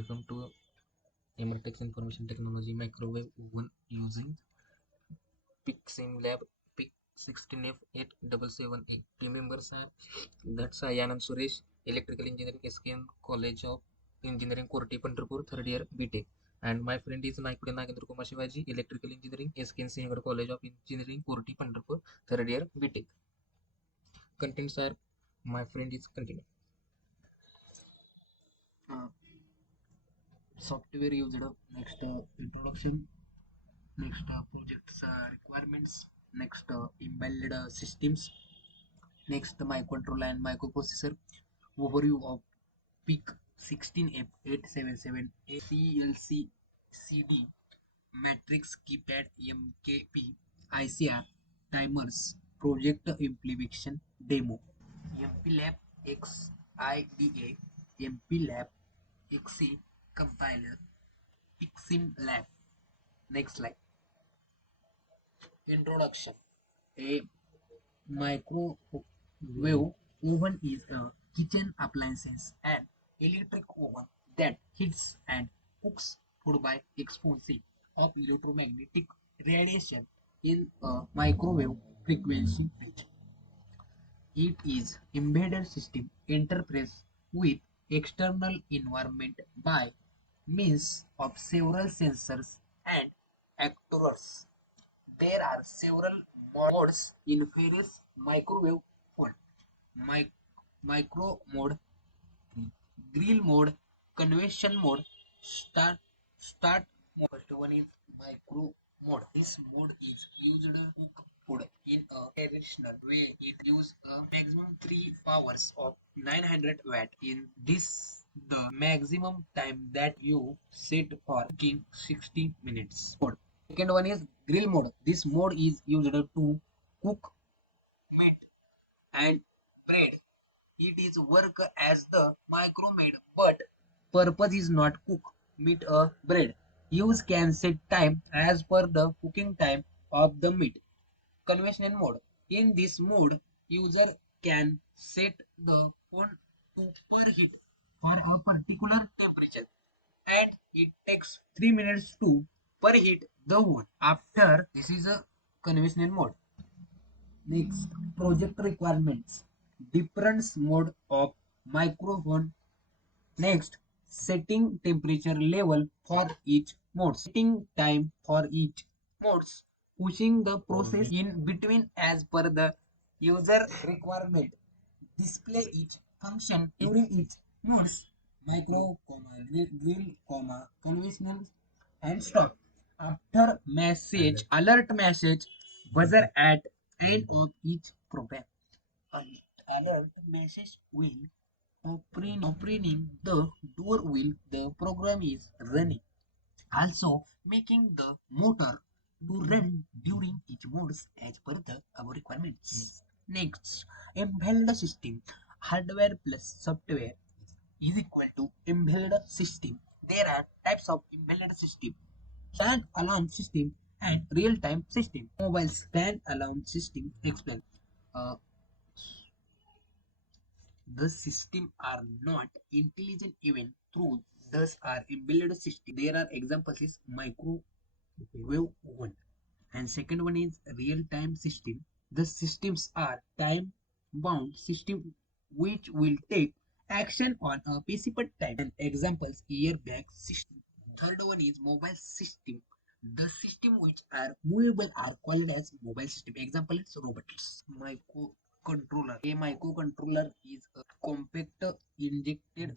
Welcome to EMERTEX Information Technology Microwave Oven using Picsimlab PIC16F877A. Team members are that's Ayan and Suresh, Electrical Engineering SKN College of Engineering Korti Pandrapur, 3rd year BTech. And my friend is Naikude Nagendra Kumar Shivaji, Electrical Engineering SKN Singhad College of Engineering Korti Pandrapur, 3rd year BTech. Contents are my friend is continuing. Software used, next introduction, next projects requirements, next embedded systems, next microcontroller and microprocessor, overview of PIC16F877A CLC-CD, matrix keypad MKP, ICR, timers, project implementation demo, MPLAB XIDA, MPLAB XC compiler, Picsimlab. Next slide. Introduction. A microwave oven is a kitchen appliance and electric oven that heats and cooks food by exposing of electromagnetic radiation in a microwave frequency range. It is embedded system interface with external environment by means of several sensors and actuators. There are several modes in various microwave oven. Micro mode, grill mode, convection mode, start mode. First one is micro mode. This mode is used to cook food in a traditional way. It uses a maximum 3 powers of 900 watt. In this, the maximum time that you set for cooking 60 minutes. Second one is grill mode. This mode is used to cook meat and bread. It is work as the micromade, but purpose is not cook meat or bread. Use can set time as per the cooking time of the meat. Conventional mode. In this mode, user can set the phone to overheat for a particular temperature, and it takes 3 minutes to overheat the oven. After this is a conventional mode. Next, project requirements. Different mode of microphone. Next, setting temperature level for each mode. Setting time for each modes. Pushing the process in between as per the user requirement. Display each function during each modes. Micro, grill, conventional, and stop. After message, alert message, buzzer at end of each program. An alert message will opening the door while the program is running. Also making the motor to run during each modes as per the our requirements. Next, embedded system. Hardware plus software is equal to embedded system. There are types of embedded system: stand-alone system and real-time system. Mobile stand-alone system explain. Uh, the system are not intelligent even through thus are embedded system. There are examples is microwave oven, and second one is real-time system. The systems are time-bound system which will take action on a specific time. And examples airbag system. Third one is mobile system. The system which are movable are called as mobile system. Example is robots. Microcontroller. A microcontroller is a compact injected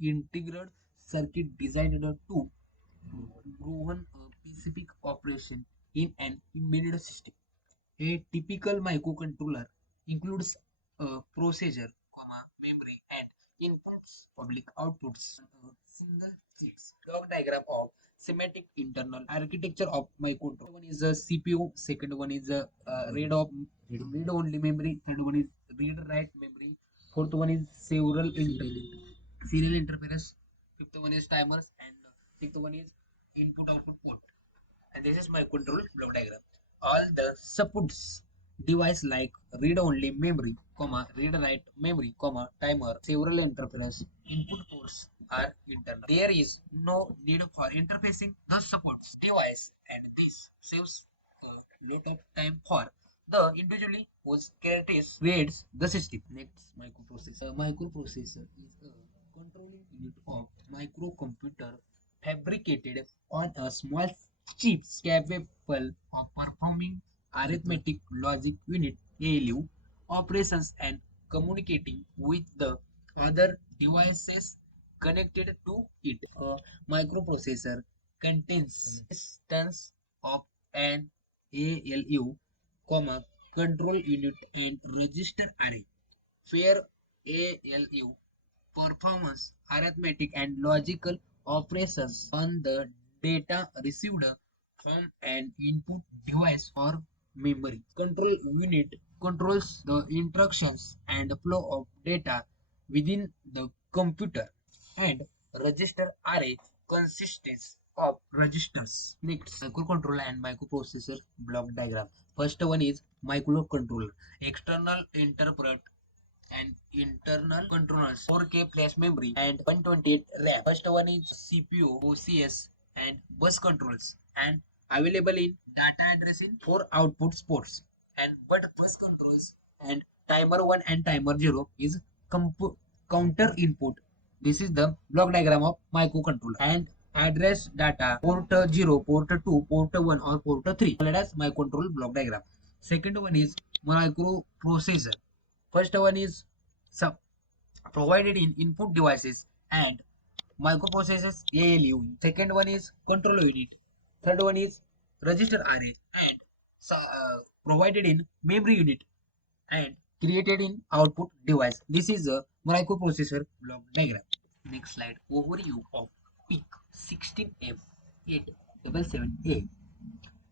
integrated circuit designed to govern a specific operation in an embedded system. A typical microcontroller includes a processor, memory, and inputs, public outputs. Single chips. Block diagram of schematic internal architecture of microcontroller. One is a CPU. Second one is a read-only memory. Third one is read-write memory. Fourth one is serial interface. Fifth one is timers, and sixth one is input-output port. And this is my control block diagram. All the supports device like read-only memory, read-write memory, timer, several interface, input ports, are internal. There is no need for interfacing the supports device, and this saves later time for the individually whose characteristics weights the system. Next, microprocessor. A microprocessor is a controlling unit of microcomputer fabricated on a small chips capable of performing arithmetic logic unit ALU operations and communicating with the other devices connected to it. A microprocessor contains instance of an ALU, comma, control unit and register array, where ALU performs arithmetic and logical operations on the data received from an input device or memory. Control unit controls the instructions and flow of data within the computer, and register array consists of registers. Next, microcontroller and microprocessor block diagram. First one is microcontroller. External interpret and internal controllers, 4K flash memory and 128 RAM. First one is CPU, OCS and bus controls, and available in data addressing for output ports. And but bus controls and timer 1 and timer 0 is counter input. This is the block diagram of microcontroller. And address data port 0, port 2, port 1 or port 3. Let us microcontroller block diagram. Second one is microprocessor. First one is provided in input devices and microprocessors ALU. Second one is control unit. Third one is register array and provided in memory unit and created in output device. This is a microprocessor block diagram. Next slide. Overview of PIC16F877A.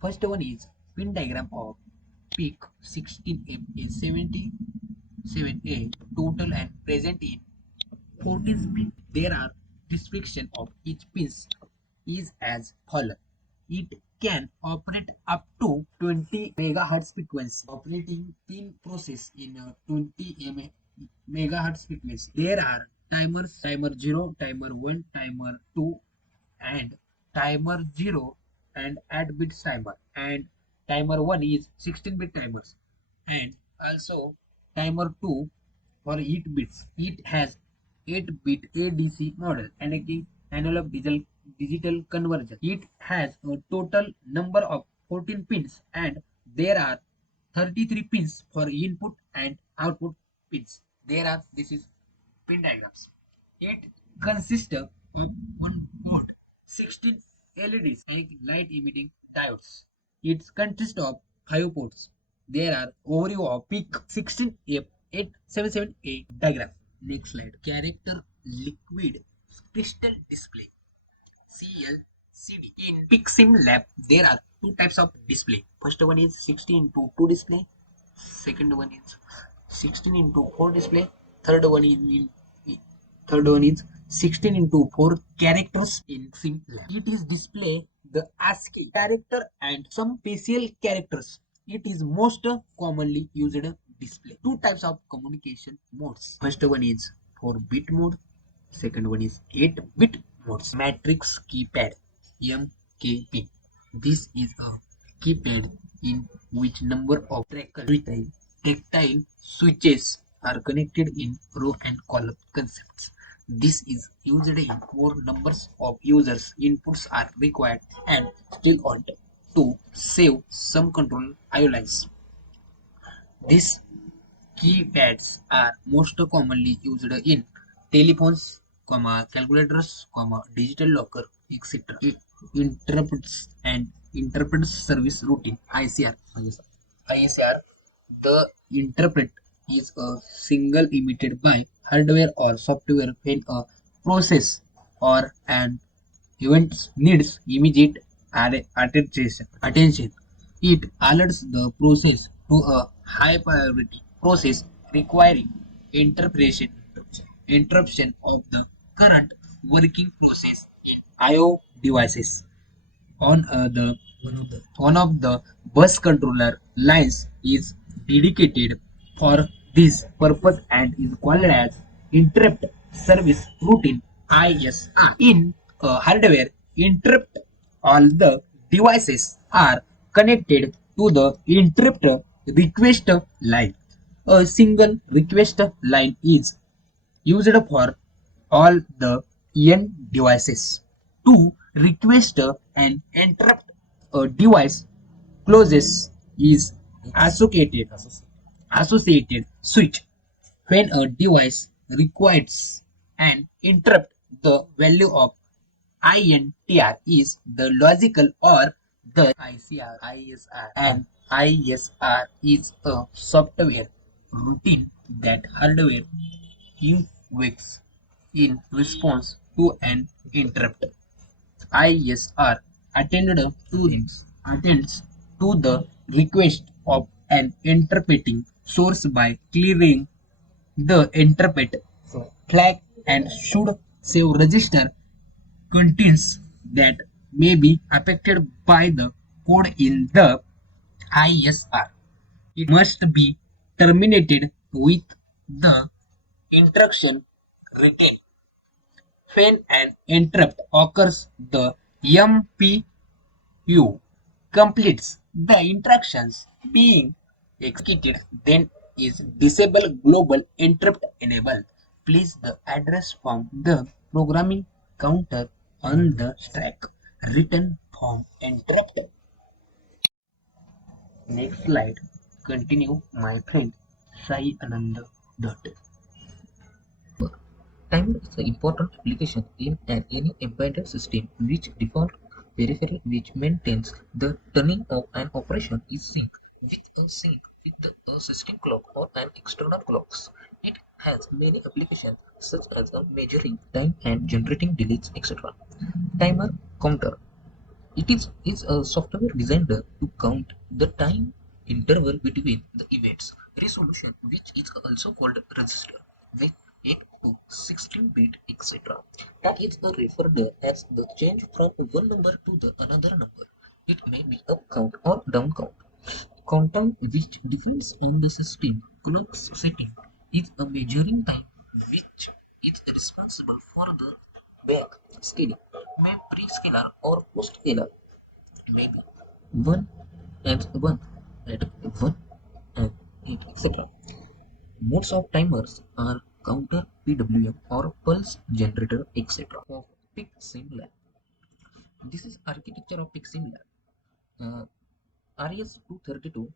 First one is pin diagram of PIC16F877A, total and present in 14 pins. There are description of each pins is as follows. It can operate up to 20 MHz frequency. Operating pin process in a 20 MHz frequency. There are timers, timer 0, timer 1, timer 2 and timer 0 and 8-bit timer, and timer 1 is 16-bit timers, and also timer 2 for 8 bits. It has 8-bit ADC model and analog digital conversion. It has a total number of 14 pins, and there are 33 pins for input and output pins. This is pin diagrams. It consists of one board, 16 LEDs and light emitting diodes. It consists of 5 ports. There are overview of PIC16F877A diagram. Next slide. Character liquid crystal display, CLCD. In Picsimlab, there are two types of display. First one is 16:2 display. Second one is 16:4 display. Third one is 16:4 characters in PicSimLab. It is display the ASCII character and some facial characters. It is most commonly used display. Two types of communication modes. First one is 4-bit mode. Second one is 8-bit modes. Matrix keypad, MKP. This is a keypad in which number of tactile switches are connected in row and column concepts. This is used in more numbers of users. Inputs are required and still on to save some control IO lines. These keypads are most commonly used in telephones, calculators, digital locker, etc. Interpret service routine, ICR. The interpret is a signal emitted by hardware or software when a process or an event needs immediate attention. It alerts the process to a high priority process requiring interruption of the current working process in IO devices. One of the bus controller lines is dedicated for this purpose and is called as interrupt service routine ISR. In hardware, interrupt all the devices are connected to the interrupt request line. A single request line is used for all the end devices. To request and interrupt a device closes is associated switch. When a device requires an interrupt, the value of INTR is the logical or the ISR. And ISR is a software routine that hardware invokes in response to an interrupt. ISR attended to attends to the request of an interpreting source by clearing the interpret flag and should save register contents that may be affected by the code in the ISR. It must be terminated with the instruction written. When an interrupt occurs, the MPU completes the instructions being executed, then is disable global interrupt enable. Place the address from the programming counter on the stack. Written from interrupt. Next slide. Continue, my friend. Sai Ananda Dutt. Timer is an important application in any embedded system which default peripheral which maintains the turning of an operation is sync with the system clock or an external clocks. It has many applications such as measuring time and generating delays, etc. Timer counter. It is a software designed to count the time interval between the events. Resolution, which is also called register, with 8 to 16-bit, etc. That is referred as the change from one number to the another number. It may be up count or down count. Countdown, which depends on the system clock's setting, is a measuring time which is responsible for the back scaling, may pre-scalar or post-scalar, maybe 1 and 1 at 1 and 8, etc. Modes of timers are counter, PWM, or pulse generator, etc. of Picsimlab. This is architecture of Picsimlab. Uh, RS-232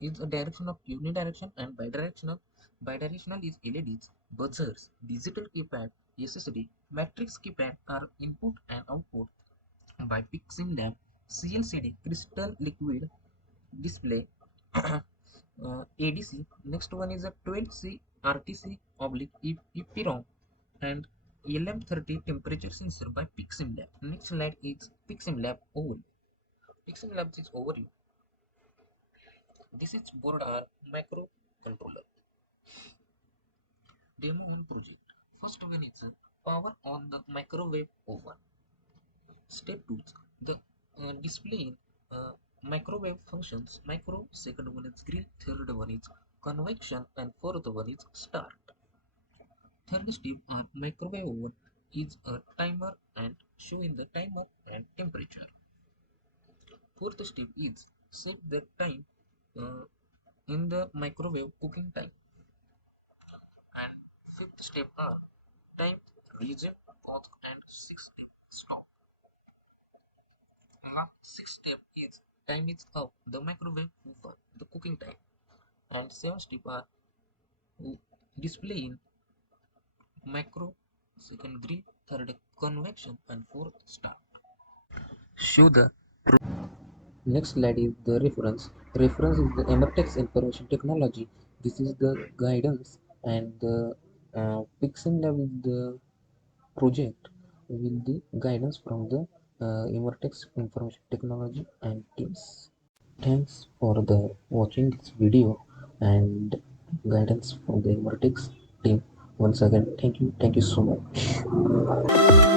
is a direction of unidirectional and bidirectional. Bidirectional is LEDs, buzzers, digital keypad, SSD, matrix keypad are input and output by Picsimlab. CLCD, crystal liquid display, ADC. Next one is a 12C RTC oblique EPROM and LM30 temperature sensor by Picsimlab. Next slide is Picsimlab overview. Picsimlab is overview. This is board R microcontroller. Demo on project. First one is power on the microwave oven. Step 2. The display in microwave functions. Second one is grill. Third one is convection, and fourth one is start. Third step microwave oven is a timer and showing the timer and temperature. Fourth step is set the time uh, in the microwave cooking time. And fifth step are time, resume, pause, and sixth step stop. Sixth step is time is up the microwave oven, the cooking time. And seventh step are display in second grill, third convection, and fourth start. Show the next slide is the reference. Reference is the EMERTEX information technology. This is the guidance, and the Picsimlab is the project with the guidance from the EMERTEX information technology and teams. Thanks for the watching this video and guidance from the EMERTEX team. Once again, thank you so much.